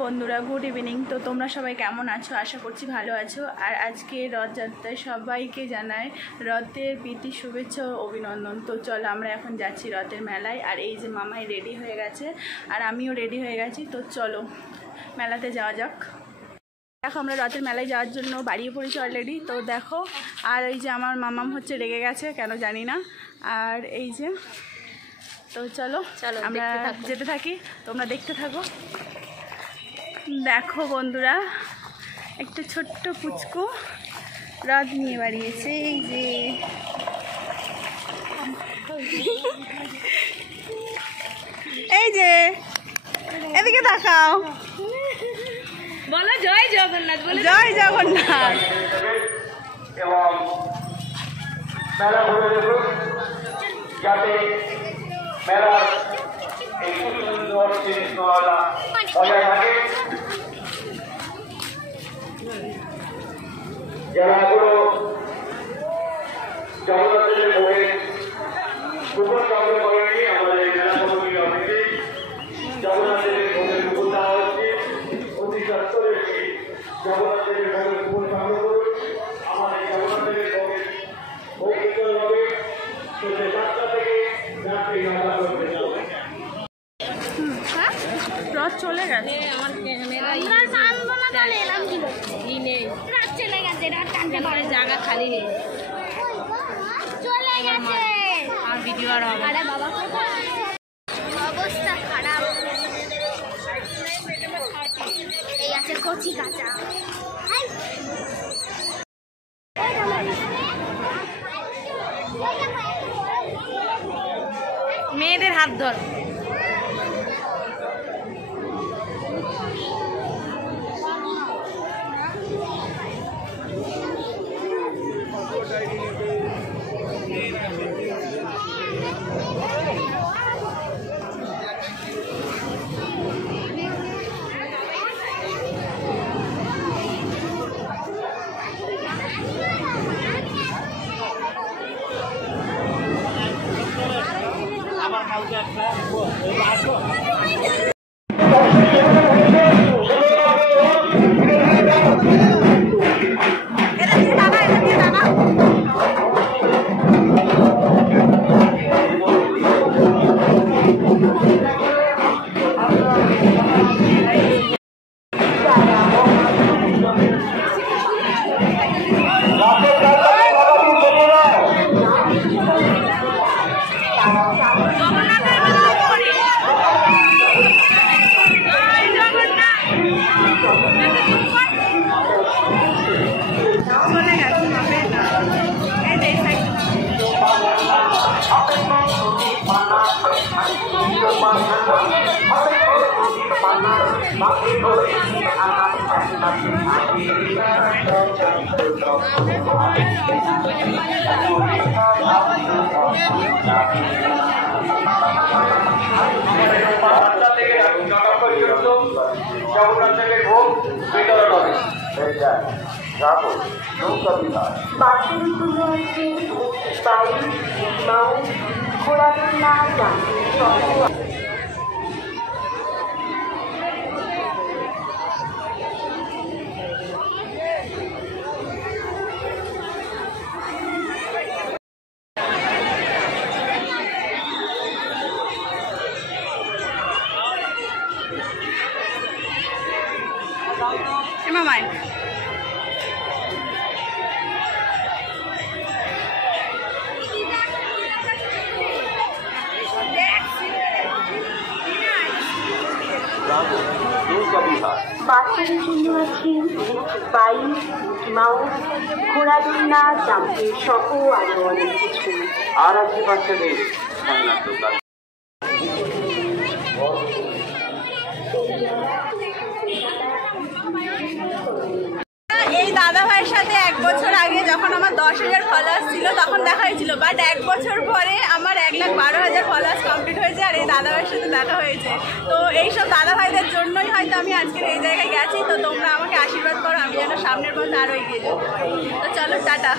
বন্ধুরা good evening. তো তোমরা সবাই কেমন আছো? আশা করছি ভালো আছো। আর আজকে রথযাত্রায় সবাইকে জানাই রথের প্রীতি শুভেচ্ছা ও অভিনন্দন। তো চলো আমরা এখন যাচ্ছি রথের মেলায়। আর এই যে মামাই রেডি হয়ে গেছে আর আমিও রেডি হয়ে গেছি। তো চলো মেলাতে যাওয়া যাক। দেখো আমরা রথের মেলায় যাওয়ার জন্য বাড়িয়ে পড়েছি অলরেডি। তো দেখো আর এই যে আমার মামাম হচ্ছে রেগে গেছে কেন জানি না। আর এই যে তো চলো আমরা যেতে থাকি, তোমরা দেখতে থাকো। দেখো বন্ধুরা একটা ছোট্ট পুচকু রথ নিয়ে বাড়িয়েছে। এই যে এই যে এদিকে দেখাও, বলো জয় জগন্নাথ, বলো জয় জগন্নাথ। এবং মেলা ঘুরে দেখুন যাতে মেলার এই সুন্দর জিনিসগুলো বজায় থাকে। যারা এগুলো জগন্নাথের ভোগে কুপন সংগ্রহ করেনি, আমাদের মেলা কমিটির অফিসে জগন্নাথের ভোগের কুপন দেওয়া হচ্ছে। অতি সত্তরের জগন্নাথের ভোগের কুপন সংগ্রহ করুন। আমাদের জগন্নাথের ভোগের ভোগ বিতরণ হবে সন্ধ্যে 7টা থেকে রাত্রি 9টা পর্যন্ত। রথ চলে গেছে, আমার চলে গেছে, রাত টানতে পারে, জায়গা খালি নেই, চলে গেছে আর ভিডিও আর হবে। আরে বাবা অবস্থা খারাপ, এই আছে কচি কাঁচা। মেয়েদের হাত ধর। জগন্নাথের ভোগ বিতরণ হবে। মামাই বাচ্চাদের জন্য আছে বাইক, মাউস, ঘোড়াদোলনা, জাম্পিং সহ আরো অনেক কিছু। আর আছে বাচ্চাদের খেলনার দোকান। এই দাদা ভাইয়ের সাথে 1 বছর আগে যখন আমার 10,000 ফলোয়ার্স ছিল তখন দেখা হয়েছিল, বাট 1 বছর পরে আমার 1,12,000 ফলোয়ার্স কমপ্লিট হয়েছে আর এই দাদা ভাইয়ের সাথে দেখা হয়েছে। তো এইসব দাদা ভাইদের জন্যই হয়তো আমি আজকের এই জায়গায় গেছি। তো তোমরা আমাকে আশীর্বাদ করো আমি যেন সামনের পথে আরও এগিয়ে যাই। তো চলো টাটা।